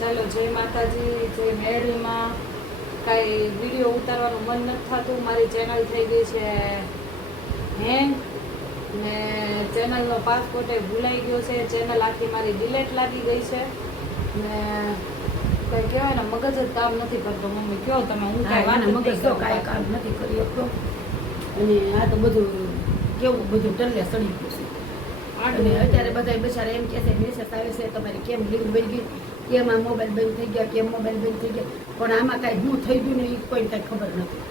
ચાલો જય માતાજી, જય મેળવીમાં. કાંઈ વિડીયો ઉતારવાનું મન નથી થતું. મારી ચેનલ થઈ ગઈ છે હેંગ ને ચેનલનો પાસપોર્ટ ભૂલાઈ ગયો છે. ચેનલ આખી મારી ડિલેટ લાગી ગઈ છે ને કંઈ કહેવાય ને મગજ જ કામ નથી કરતો. મમ્મી કહો તમે, હું કાંઈ મગજ તો કાંઈ કામ નથી કરી શકતો. અને આ તો બધું કેવું બધું ટલ્લે સડી ગયું છે. અને અત્યારે બધા બિચારા એમ કહે છે મેસેજ આવે છે તમારી કેમ લિંક બની ગઈ, કેમ આ મોબાઈલ બંધ થઈ ગયા, કેમ મોબાઈલ બંધ થઈ ગયા. પણ આમાં કાંઈ શું થઈ ગયું ને એ કોઈને કાંઈ ખબર નથી.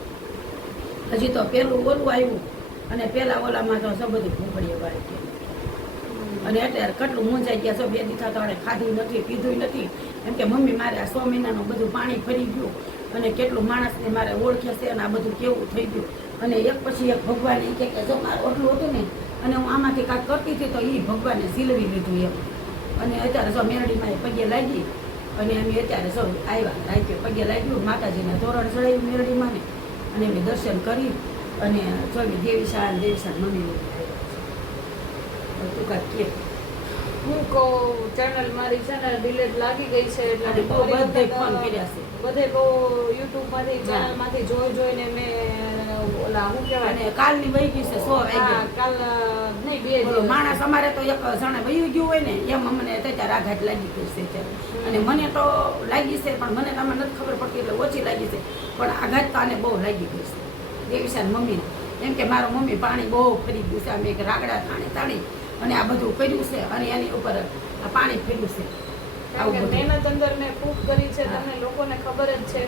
હજી તો પેલું ઓલું આવ્યું અને પેલા ઓલામાં તો સબ બધું ભૂપડીએ વાળી કે અને અત્યારે કેટલું મૂંઝાઈ ગયા છો. 2 દિવસ તો ખાધું નથી પીધું નથી. એમ કે મમ્મી મારે આ 6 મહિનાનું બધું પાણી ફરી ગયું અને કેટલું માણસને મારે ઓળખે છે અને આ બધું કેવું થઈ ગયું. અને એક પછી એક ભગવાન એ કે જો મારું એટલું હતું ને અને હું આમાંથી કાંઈક કરતી હતી તો એ ભગવાને સિલવી લીધું એમ. અને અત્યારે જો મેરડીમાં પગે લાગી અને અમે અત્યારે સૌ આવ્યા રાતે પગે લાગ્યું, માતાજીને તોરણ ચડાવ્યું મેરડીમાં ને અને અમે દર્શન કરી અને જોઈ દેવીશાળ મમ્મી તું કાંઈક કે હું કહું ચેનલ મારી છે ને ડિલેટ લાગી ગઈ છે એટલે બધે ફોન કર્યા છે. બધે બહુ યુટ્યુબમાંથી ચેનલમાંથી જોઈને મેં ઓલા શું કહેવાય અને કાલની વહી ગઈ છે 100 વાગ્યા. કાલ નહીં 2 દિવસ માણસ અમારે તો એક જણે વહી ગયું હોય ને એમ અમને અત્યારે આઘાત લાગી ગઈ છે. અને મને તો લાગી છે પણ મને તમને નથી ખબર પડતી એટલે ઓછી લાગી છે. પણ આઘાત તો આને બહુ લાગી ગઈ છે દેવીશાન મમ્મીને. એમ કે મારો મમ્મી પાણી બહુ ફરી ગયું છે. અમે એક રાગડા તાણી અને આ બધું કર્યું છે અને એની ઉપર આ પાણી ફેર્યું છે. મહેનત અંદર મેં ખૂબ કરી છે. તમને લોકોને ખબર જ છે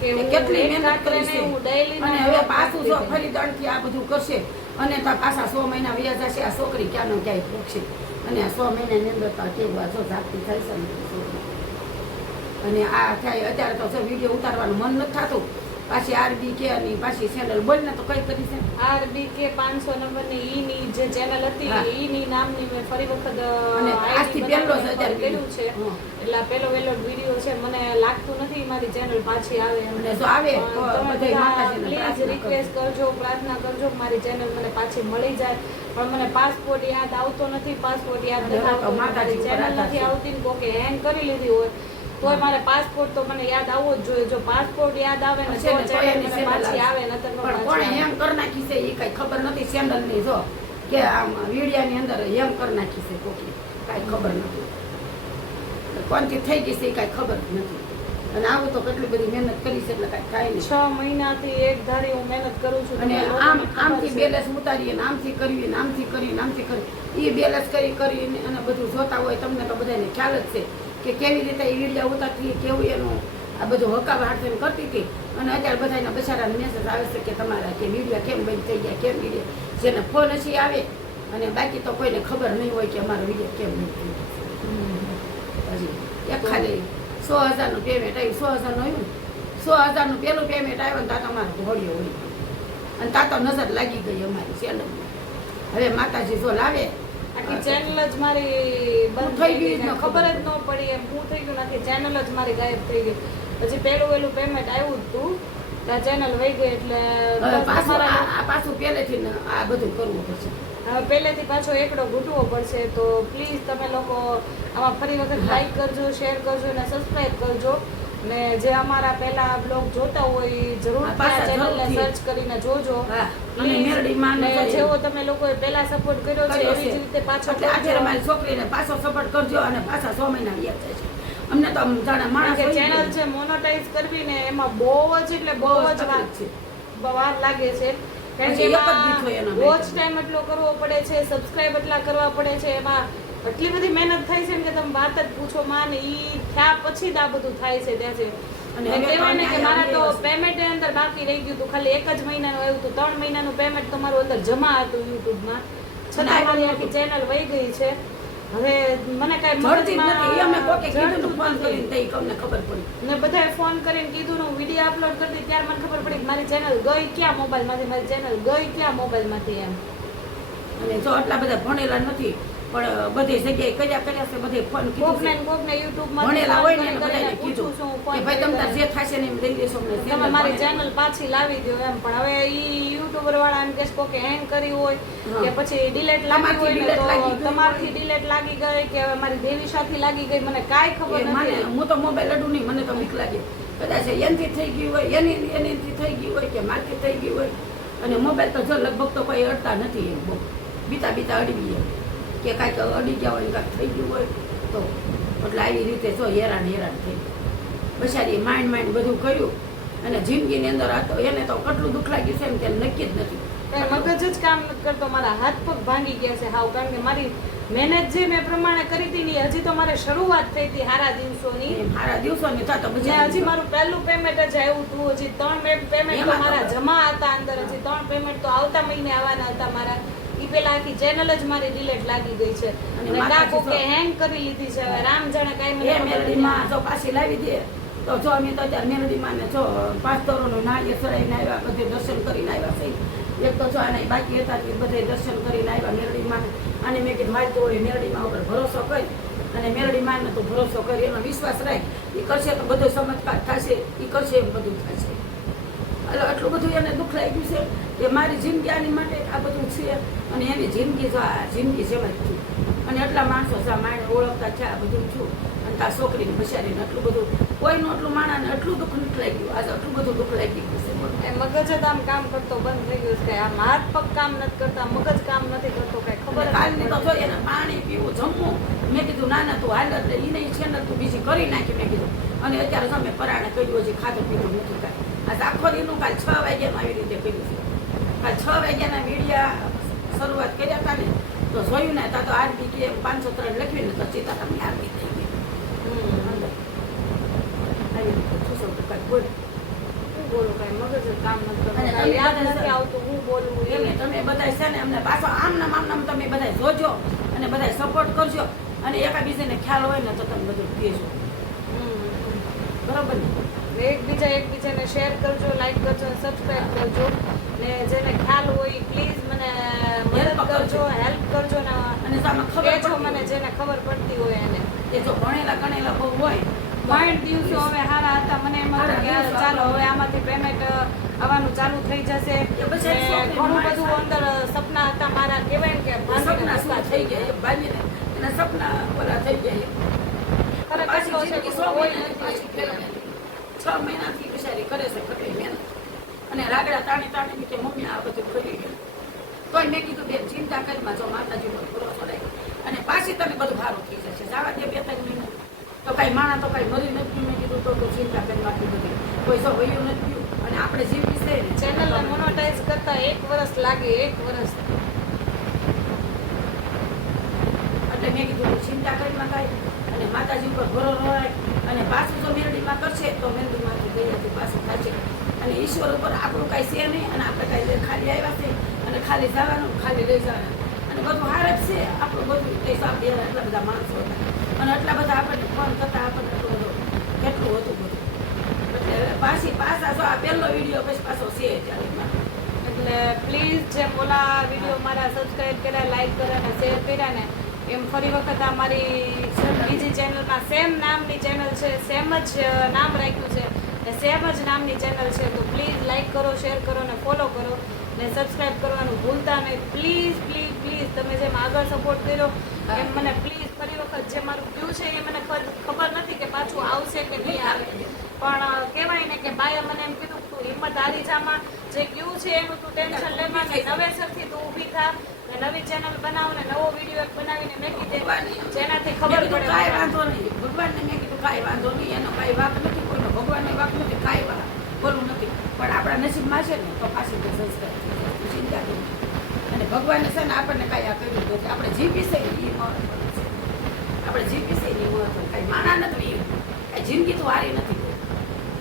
કે કેટલી મહેનત કરી છે. હું ડેઈલી અને હવે પાછું જો ફરી દંડથી આ બધું કરશે અને તો પાછા 100 મહિના વ્યા જશે. આ છોકરી ક્યાંનો ક્યાંય ભોગશે. અને આ 100 મહિનાની અંદર તો કેવું આ જો જાગતી થાય છે ને. અને આ થાય અત્યારે તો વિડીયો ઉતારવાનું મન નથી થતું. પાછી RBK ની પાછી ચેનલ બોલને તો કઈ કરી છે RBK 500 નંબરની ઈની જે ચેનલ હતી ઈની નામની મેં ફરી વખત અને આજથી પહેલો જ અત્યારે કર્યું છે. એટલે પેલો વિડીયો છે. મને લાગતું નથી મારી ચેનલ પાછી આવે અને જો આવે તો બધાય માતાજીને પ્લીઝ રિક્વેસ્ટ કરજો, પ્રાર્થના કરજો મારી ચેનલ મને પાછી મળી જાય. પણ મને પાસપોર્ટ યાદ આવતો નથી. પાસપોર્ટ યાદ નથી આવતો. મારી ચેનલ નથી આવતી ને કોકે હેંગ કરી લીધી હોય તો મારે પાસપોર્ટ તો મને યાદ આવવો જ જોઈએ. જો પાસપોર્ટ યાદ આવે ને તો ચેનલ મને પાછી આવે નતર નો પણ કોણે એમ કરી નાખી છે એ કઈ ખબર નથી ચેનલ ની. જો કે આમ વિડિયા ની અંદર એમ કરી નાખી છે કોકી કઈ ખબર નથી કોનથી થઈ ગઈ છે એ કઈ ખબર નથી. અને આવું તો કેટલી બધી મહેનત કરી છે એટલે કઈ થાય નહીં. 6 મહિનાથી એક ધારી હું મહેનત કરું છું. અને આમથી બેલેન્સ ઉતારીએ ને આમથી કરવી ને આમથી કરી ને આમથી કરી એ બેલેન્સ કરીને અને બધું જોતા હોય તમને તો બધાને ખ્યાલ જ છે કે કેવી રીતે એ વિડીયો ઉતારતી કેવું એનું આ બધું હકાવાટ કરતી હતી. અને અત્યારે બધાના બચારાને મેસેજ આવે છે કે તમારા કે વિડીયો કેમ બંધ થઈ ગયા, કેમ વિડીયો જેને ફોન હજી આવે અને બાકી તો કોઈને ખબર નહીં હોય કે અમારો વિડીયો કેમ બંધ થઈ ગયો. હજી એક ખાલી 100,000નું પેમેન્ટ આવ્યું. 100,000નું આવ્યું 100,000નું પેલું પેમેન્ટ આવ્યું ને ત્યાં તમારું હોળીઓ હોળી અને ત્યાં તો નજર લાગી ગઈ અમારી ચેનલમાં. હવે માતાજી જો લાવે આખી ચેનલ જ મારી બંધ થઈ ગઈ. ખબર જ ન પડી એમ શું થઈ ગયું નથી. ચેનલ જ મારી ગાયબ થઈ ગઈ. પછી પેલું પેમેન્ટ આવ્યું હતું ત્યાં ચેનલ વહી ગઈ એટલે પાછું પહેલેથી આ બધું કરવું પડશે. હવે પહેલેથી પાછો એકડો ઘૂંટવો પડશે. તો પ્લીઝ તમે લોકો આમાં ફરી વખત લાઈક કરજો, શેર કરજો અને સબસ્ક્રાઈબ કરજો. ને જે અમારા પહેલા બ્લોગ જોતા હોય જરૂર ચેનલને સર્ચ કરીને જોજો. જેવો તમે લોકોએ પહેલા સપોર્ટ કર્યો છે એવી જ રીતે પાછો આજે અમારી છોકરીને પાછો સપોર્ટ કરજો અને પાછા 100 મહિના વ્યા જાય છે. અમને તો જાણે માણસ ચેનલ છે મોનેટાઈઝ કરવી ને એમાં બહુ જ એટલે બહુ જ વાર લાગે છે. કારણ કે એમાં વોચ ટાઈમ એટલો કરવો પડે છે, સબસ્ક્રાઇબ એટલા કરવા પડે છે, એમાં એટલી બધી મહેનત થાય છે કે તમે વાત જ પૂછો માં. ને ઈ થયા પછી જ આ બધું થાય છે ત્યાંથી. અને કહેવાય ને કે મારા તો પેમેન્ટ અંદર બાકી રહી ગયું હતું. ખાલી 1 જ મહિનાનું આવ્યું હતું. 3 મહિનાનું પેમેન્ટ તમારું અંદર જમા હતું યુટ્યુબમાં. છતાં મારી આખી ચેનલ વહી ગઈ છે. હવે મને કઈ મળતી નથી. અમે કોકે કીધું ફોન કરીને તઈ તમને ખબર પડી ને બધાએ ફોન કરીને કીધું ને વિડીયો અપલોડ કરતી ત્યારે મને ખબર પડી કે મારી ચેનલ ગઈ ક્યાં મોબાઈલમાંથી, મારી ચેનલ ગઈ ક્યાં મોબાઈલમાંથી એમ. અને જો આટલા બધા ભણેલા નથી પણ બધી જગ્યાએ કર્યા છે બધે ફોન કોકને કીધું ને કોકને યુટ્યુબમાં ભણેલા હોય ને એને કરીને બધાને પૂછું કીધું છું કે ફોન ભાઈ કરી તમે તાર કરીને. જે થશે ને એમ દઈ દેશો અમને તમે મારી ચેનલ પાછી લાવી દો એમ પણ હવે ઈ યુટ્યુબર વાળા એમ કે કોકે હેંગ કરી હોય હા. કે પછી ડિલેટ લાગી હોય ને તમારથી delete લાગી તો ગઈ તમારથી હોય. ડિલેટ લાગી ગઈ કે હવે મારી દેવીશાથી લાગી ગઈ મને કાંઈ ખબર એ મને નથી હું તો મોબાઈલ અડું નહીં મને તો બીક લાગે કદાચ એનથી થઈ ગયું હોય એનીથી થઈ ગયું હોય કે મારથી થઈ ગયું હોય અને મોબાઈલ તો જો લગભગ તો કોઈ અડતા નથી એમ બહુ બીતા અડવી એમ કે કાંઈક અડી ગયા હોય કાંઈક થઈ ગયું હોય તો એટલે આવી રીતે જો હેરાન થઈ બચારી માઇન્ડ બધું કર્યું અને જિંદગીની અંદર હતો એને તો કેટલું દુઃખ લાગ્યું છે એમ કે નક્કી જ નથી કાંઈ મગજ જ કામ નથી કરતો મારા હાથ પગ ભાંગી ગયા છે હાવ કારણ કે મારી મહેનત જે મેં પ્રમાણે કરી હતી ને હજી તો મારે શરૂઆત થઈ હતી સારા દિવસોની એમ સારા દિવસોની થતો ને બચારી હજી મારું પહેલું પેમેન્ટ જ આવ્યું હતું હજી 3 પેમેન્ટ તો એમાં તો- મારા જમા હતા અંદર હજી 3 પેમેન્ટ તો આવતા મહિને આવવાના હતા મારા ઈ પેલા આખી ચેનલ જ મારી ડિલેટ લાગી ગઈ છે અને અને માતાજી કાકો કે તો- હેંગ કરી લીધી છે હવે રામ જાણે કાંઈ મને એ ખબર નથી. મેલડીમાં જો પાછી લાવી દે તો જો અમે તો અત્યારે મેલડીમાં ને જો 5 તોરણનું નાળિયેર ચડાવીને આવ્યા બધે દર્શન કરીને આવ્યા છે એક તો જો આના બાકી હતા તે બધે દર્શન કરીને આવ્યા મેલડીમાં અને મેં કીધું હાલ તો ઓલી મેલડીમાં ઉપર ભરોસો કરી અને મેલડીમાં તો ભરોસો કરી એનો વિશ્વાસ રાખ એ કરશે તો બધો ચમત્કાર થશે એ કરશે એમ બધું થશે એટલે આટલું બધું એને દુઃખ લાગ્યું છે કે મારી જિંદગી આની માટે આ બધું છે અને એની જિંદગી જો આ જિંદગી જેમ જ છું અને એટલા માણસો છે માણે ઓળખતા છે આ બધું છું અને તાર છોકરીને બચારીને આટલું બધું કોઈનું આટલું માણાને આટલું દુઃખ નથી લાગ્યું આજે આટલું બધું દુઃખ લાગી ગયું છે બોલો. એ મગજ જ આમ કામ કરતો બંધ થઈ ગયું છે આમ હાથ પગ કામ નથી કરતા મગજ કામ નથી કરતો કઈ ખબર જ કાલની તો નથી જો એને પાણી પીવું જમવું મેં કીધું ના ના તું હાલ એટલે એને છે ને તું બીજી કરી નાખી મેં કીધું અને અત્યારે જો મેં પરાણે કર્યું હજી ખાધું પીધું નથી કાંઈ આજે આખો દીનું કાલ 6 વાગ્યાનું આવી રીતે કર્યું છે કાલ 6 વાગ્યાના મીડિયા શરૂઆત કર્યા હતા ને તો જોયું ને તા તો આરતી કે 503 લખ્યું ને તો ચિતા તમને આરતી થઈ ગઈ અંદર આવી રીતે શું શું કાંઈ બોલ હું બોલું કઈ મગજ જ કામ નથી કરતું અને કાંઈ તમે યાદ બધા નથી આવતું હું બોલું એટલે એને તમે બધા છે ને અમને પાછો આમનામ તમે બધા જોજો અને બધા સપોર્ટ કરજો અને એકાબીજાને ખ્યાલ હોય ને તો તમે બધું કહેજો બરોબર ને એકબીજાને શેર કરજો લાઈક કરજો સબસ્ક્રાઇબ કરજો ને જેને ખ્યાલ હોય પ્લીઝ મને મદદ Help કરજો કરજો. હેલ્પ કરજો ને અને જો આમાં ખબર કહેજો પડતી મને હોય જેને ખબર પડતી હોય એને કે જો ભણેલા ગણેલા બહુ હોય પોઈન્ટ દિવસો હવે સારા હતા મને એમ હતું કે સારા દિવસો ચાલો હતા. હવે આમાંથી પેમેન્ટ આવવાનું ચાલુ થઈ જશે એ પછી ને છોકરી ઘણું મારી બધું અંદર સપના હતા મારા કહેવાય ને કે સપના ભાંગીને શું થઈ ગયા એ ભાગીને એના સપના ઓલા થઈ ગયા ખરેખર પાછી તો છે જિંદગી કે 100 કોઈ મહિનાની નથી. પાછી ફેરવે. 6 મહિનાથી બિચારી કરે છે ખરી મહેનત અને રાગડા તાણી કે મમ્મી આ બધું કરી ગયું તોય મેં કીધું બેન ચિંતા કરીમાં જો માતાજી પર ભરોસો રાખ અને પાછી તને બધું સારું થઈ જશે જવા દે 2-3 મહિના તો કાંઈ માણા તો કાંઈ મરી નથી મેં કીધું તો ચિંતા કરી આટલી બધી કોઈ જો વયું નથી ગયું અને આપણે જીવી છે ને ચેનલને મોનેટાઇઝ કરતા 1 વર્ષ લાગે 1 વર્ષ એટલે મેં કીધું ચિંતા કરીમાં કાંઈ અને માતાજી ઉપર ભરોસો રાખ અને પાછું જો મેરડીમાં કરશે તો મેરડીમાંથી દયાથી પાછું થશે અને ઈશ્વર ઉપર આપણું કાંઈ છે નહીં અને આપણે કાંઈ ખાલી આવ્યા છે અને ખાલી જવાનું ખાલી લઈ જવાનું અને બધું હાર જ છે આપણું બધું કંઈ સાપ દેવા એટલા બધા માણસો હતા અને એટલા બધા આપણને ફોન કરતા આપણને એટલું બધું કેટલું હતું બધું એટલે પાછા જો આ પહેલો વિડીયો પછી પાછો છે ત્યારે એટલે પ્લીઝ જેમ ઓલા વિડીયો મારા સબસ્ક્રાઇબ કર્યા લાઈક કર્યા અને શેર કર્યા ને એમ ફરી વખત આ મારી બીજી ચેનલમાં સેમ નામની ચેનલ છે સેમ જ નામ રાખ્યું છે ને સેમ જ નામની ચેનલ છે તો પ્લીઝ લાઈક કરો શેર કરો ને ફોલો કરો ને સબસ્ક્રાઇબ કરવાનું ભૂલતા નહીં પ્લીઝ પ્લીઝ પ્લીઝ તમે જેમ આગળ સપોર્ટ કર્યો એમ મને પ્લીઝ ફરી વખત જે મારું વ્યૂ છે એ મને ખબર નથી કે પાછું આવશે કે નહીં આવે પણ કહેવાય ને કે બાએ મને એમ કીધું તું હિંમત હારી જામાં જે વ્યૂ છે એનું તું ટેન્શન લેવા નહીં નવેસરથી તું ઊભી થા ને નવી ચેનલ બનાવ ને નવો વિડીયો એક બનાવીને મેકી દે જેનાથી ખબર પડે કાંઈ વાંધો નહીં ભગવાનને મેં કીધું કાંઈ વાંધો નહીં એનો કાંઈ વાંક નથી કોઈનો ભગવાનને વાંક નથી કાંઈ વાંક બોલવું નથી પણ આપણા નસીબમાં છે ને તો પાછી તે સંસ્કાર થઈ જાય. તું ચિંતા કરી અને ભગવાનને છે ને આપણને કાંઈ આ કર્યું નથી આપણે જીવી છે એ મહત્વનું છે આપણે જીવી છે એ મહત્વનું કાંઈ માના નથી કાંઈ જિંદગી તો હારી નથી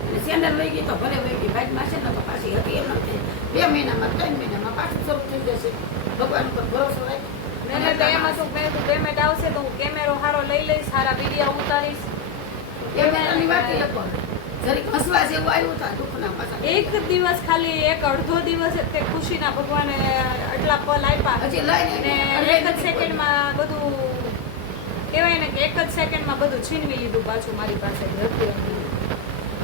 અને ચેનલ લઈ ગઈ તો ભલે વહી ગઈ ભાગમાં છે ને તો પાછી હતી એમ નથી 2 મહિનામાં 3 મહિનામાં પાછું શરૂ થઈ જશે ભગવાન ઉપર ભરોસો રાખ મેં એટલે એમ હતું મેં કીધું પેમેન્ટ આવશે તો હું કેમેરો સારો લઈ લઈશ સારા વિડીયો ઉતારીશ કેમેરાની વાત એ પણ જરીક હસવા જેવું આવ્યું હતા દુઃખના પાછા. એક દિવસ ખાલી એક અડધો દિવસ જ તે ખુશીના ભગવાને આટલા પલ આપ્યા હજી લઈને અને એક જ સેકન્ડમાં બધું કહેવાય ને કે એક જ સેકન્ડમાં બધું છીનવી લીધું પાછું મારી પાસે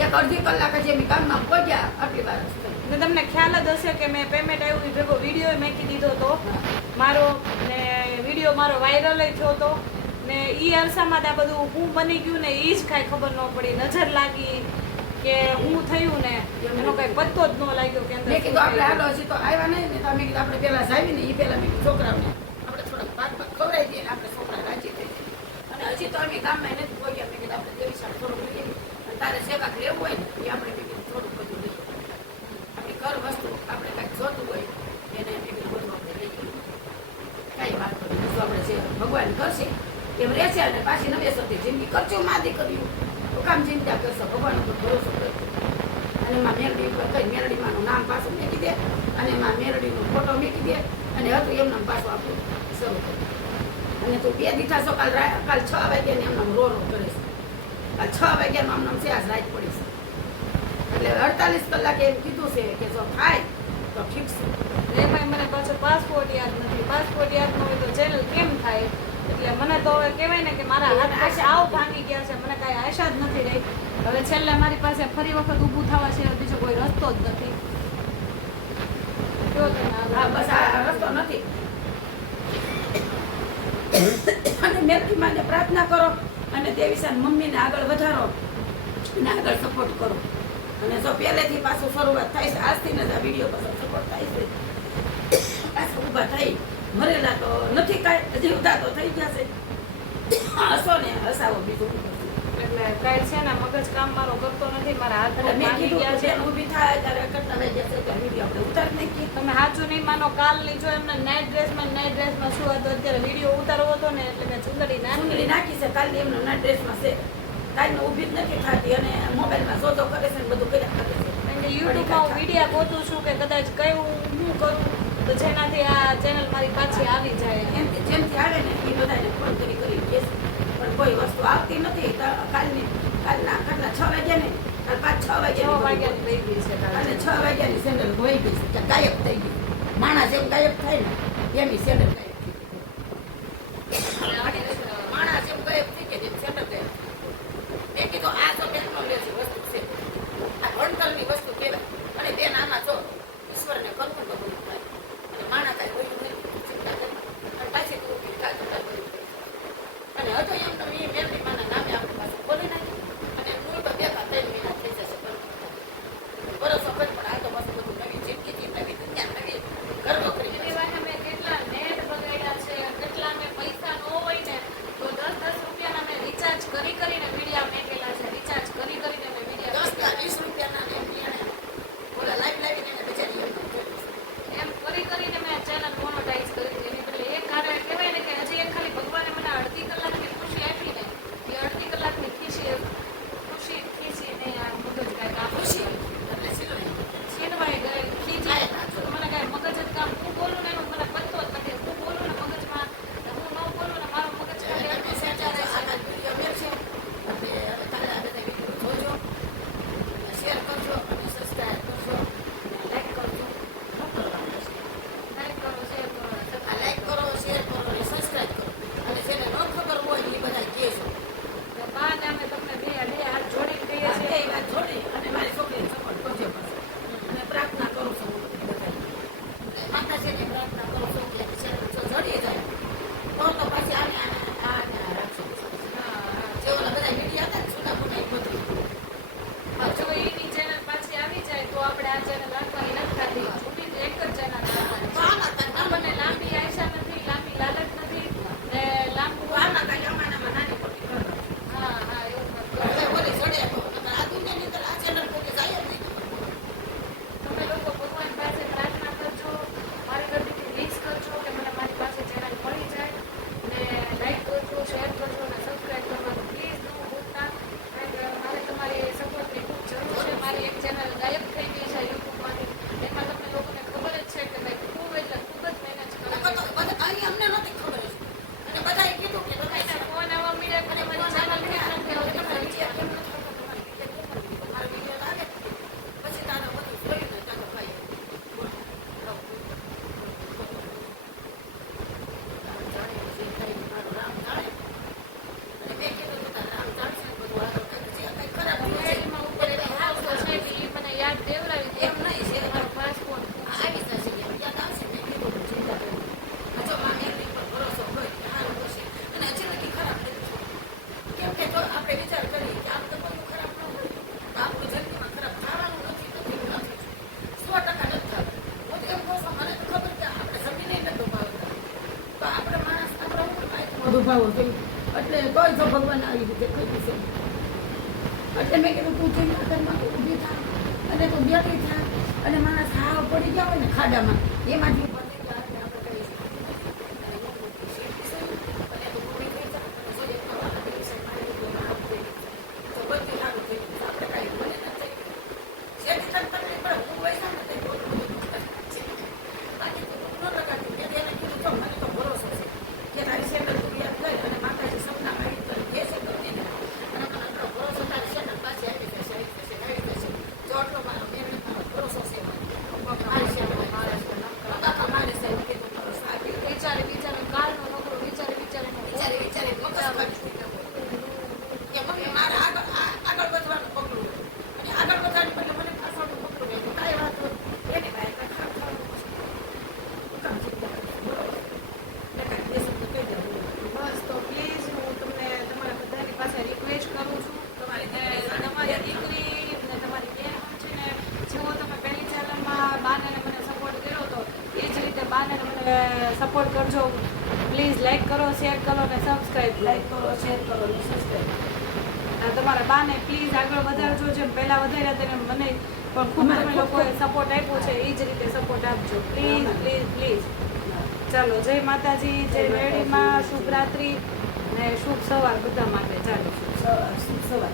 એક અડધી કલાક જ એમ કામમાં પહોંચ્યા આટલી વાર જ થઈ. ને તમને ખ્યાલ જ હશે કે મેં પેમેન્ટ આવ્યું ભેગો વિડીયો મેકી દીધો હતો મારો ને વિડીયો મારો વાયરલ થયો હતો ને ઈ અરસામાં આ બધું હું બની ગયું ને એ જ કાંઈ ખબર ન પડી નજર લાગી કે હું થયું ને એનો કઈ પત્તો જ ન લાગ્યો કે અંદર મેં કીધું આપણે હાલો હજી તો આવ્યા નહીં ને તો મેં કીધું આપણે પેલા જાવી ને એ પેલા મેં કીધું છોકરાઓને આપણે થોડાક ભાગ ખવડાવી દઈએ ને આપણે છોકરા રાજી થઈ જાય અને હજી તો અમે ગામમાં નથી પહોંચ્યા મેં કીધું આપણે દેવીશાળ થોડુંક લઈએ અને તારે સેવાક લેવું હોય ને એ આપણે મેં કીધું થોડુંક બધું લઈએ આપણી ઘર વસ્તુ આપણે કાંઈક જોતું હોય એને મેં કીધું બધું આપણે લઈએ કાંઈ વાત નહીં બીજું આપણે જે ભગવાન કરશે એમ રહેશે અને પાછી નવેસરથી જિંદગી કરજો માં દીકરીઓ તો કામ ચિંતા કરશો ભગવાન ઉપર ભરોસો કરજો અને એમાં મેરડી ઉપર કઈ મેરડીમાંનું નામ પાછું મૂકી દે અને એમાં મેરડીનો ફોટો મૂકી દે અને હતું એમનામ પાછું આપણું શરૂ કરે અને તું 2 દીઠા છો કાલ 6 વાગ્યાને એમનામ રો કરે છે કાલ 6 વાગ્યાનું આમનામ છે આજ રાત પડી છે એટલે 48 કલાકે એમ કીધું છે કે જો થાય તો ઠીક છે એમાં મને પાછો પાસપોર્ટ યાદ નથી પાસપોર્ટ યાદ ન હોય તો ચેનલ કેમ થાય એટલે મને તો હવે કહેવાય ને કે મારા હાથ પાસે આવ ભાંગી ગયા છે મને કાંઈ આશા જ નથી રહી હવે છેલ્લે મારી પાસે ફરી વખત ઊભું થવા છે બીજો કોઈ રસ્તો જ નથી કયો તમે હા બસ આ રસ્તો નથી અને મેરડીમાને પ્રાર્થના કરો અને દેવીશાન મમ્મીને આગળ વધારો અને આગળ સપોર્ટ કરો અને જો પહેલેથી પાછું શરૂઆત થાય છે આજથી જ આ વિડીયો પાછો સપોર્ટ થાય છે પાછું ઊભા થઈ મરેલા તો નથી કાંઈ જીવતા તો થઈ ગયા છે હસો ને હસાવો બીજું એટલે કાંઈ છે ને મગજ કામ મારો કરતો નથી મારા હાથ એટલે મેં ભાંગી કીધું ગયા છે બેન ઊભી થાય ત્યારે કેટલા વાગ્યા છે તો વિડીયો આપણે ઉતારી નાખીએ તમે સાચું નહીં માનો કાલની જો એમને નાઇટ ડ્રેસમાં શું હતો અત્યારે વિડીયો ઉતારવો હતો ને એટલે મેં ચુંદડી નાખી સુંદરી નાખી છે કાલની એમનો ના ડ્રેસમાં છે કાલની ઊભી જ નથી થતી અને મોબાઈલમાં શોધો કરે છે ને બધું કર્યા કરે છે કારણ કે યુટ્યુબમાં હું વિડીયો ગોતું છું કે કદાચ કયું હું કરું તો જેનાથી આ ચેનલ મારી પાછી આવી જાય એમ કે જેમથી આવે ને એ બધાને ફોન કરી કરી કહે છે પણ કોઈ વસ્તુ આવતી નથી તો કાલના કેટલા 6 વાગ્યા ને કાલ 5-6 6 વાગ્યા વાગ્યા થઈ ગઈ છે કાલે. અને 6 વાગ્યાની સેન્ડલ હોઈ ગઈ છે ગાયબ થઈ ગઈ માણસ એમ ગાયબ થાય ને એમની સેન્ડલ ગાયબ થઈ ગઈ માણસ એમ ગાયબ થઈ ગયા જેમ સેન્ડલ ગાયબ મેં કીધું આ તો ટેકનોલોજી વસ્તુ છે આ ભણતરની વસ્તુ કહેવાય અને બેન આમાં જો ઈશ્વરને કરવું તો બધું થાય અને માણસ કાંઈ હોય નહીં ચિંતા કરી અને પાછી તું ભીડકા જતા અને હતો એમ તો એ મેરડી માના નામે આપણી પાસે બોલી નાખી અને હું તો બેઠા 3 મહિના થઈ જશે બરોસો કરી પણ આ તો પાછું બધું નવી જિંદગીથી નવી દુનિયા નવી ઘર નોકરી એની વાહે મેં કેટલા નેટ દુભાવો થઈ એટલે કોઈ તો ભગવાન આવી રીતે કહી છે એટલે મેં કીધું તું ચિંતા કરમાં તું ઊભી થા અને તું બેઠી થા અને માણસ હાવ પડી ગયા હોય ને ખાડામાં એમાંથી પતી ગયા એટલે આપણે કહી વિચારે કાલનો નોકરો વિચારે આગળ વધવાનું પગલું અને આગળ વધવાની બદલે મને પાછળનું પગલું નહીં કાંઈ વાત એને કાંઈ ખરાબ થવાનું બસ તો પ્લીઝ હું તમને તમારા બધાની પાસે રિક્વેસ્ટ કરું છું તમારી દીકરી ને તમારી બેન છે ને જેવો તમે પહેલી ચેનલમાં બાને મને સપોર્ટ કર્યો હતો એ જ રીતે બાને મને સપોર્ટ કરજો પ્લીઝ લાઈક કરો શેર કરો અને સબસ્ક્રાઈબ લાઈક કરો શેર કરો અને સબસ્ક્રાઈબ તમારા બાને પ્લીઝ આગળ વધારજો જેમ પહેલાં વધાર્યા તેને મને પણ ખૂબ તમે લોકોએ સપોર્ટ આપ્યો છે એ જ રીતે સપોર્ટ આપજો પ્લીઝ પ્લીઝ પ્લીઝ ચાલો જય માતાજી જય મેળીમાં શુભ રાત્રિ ને શુભ સવાર બધા માટે ચાલો શુભ સવાર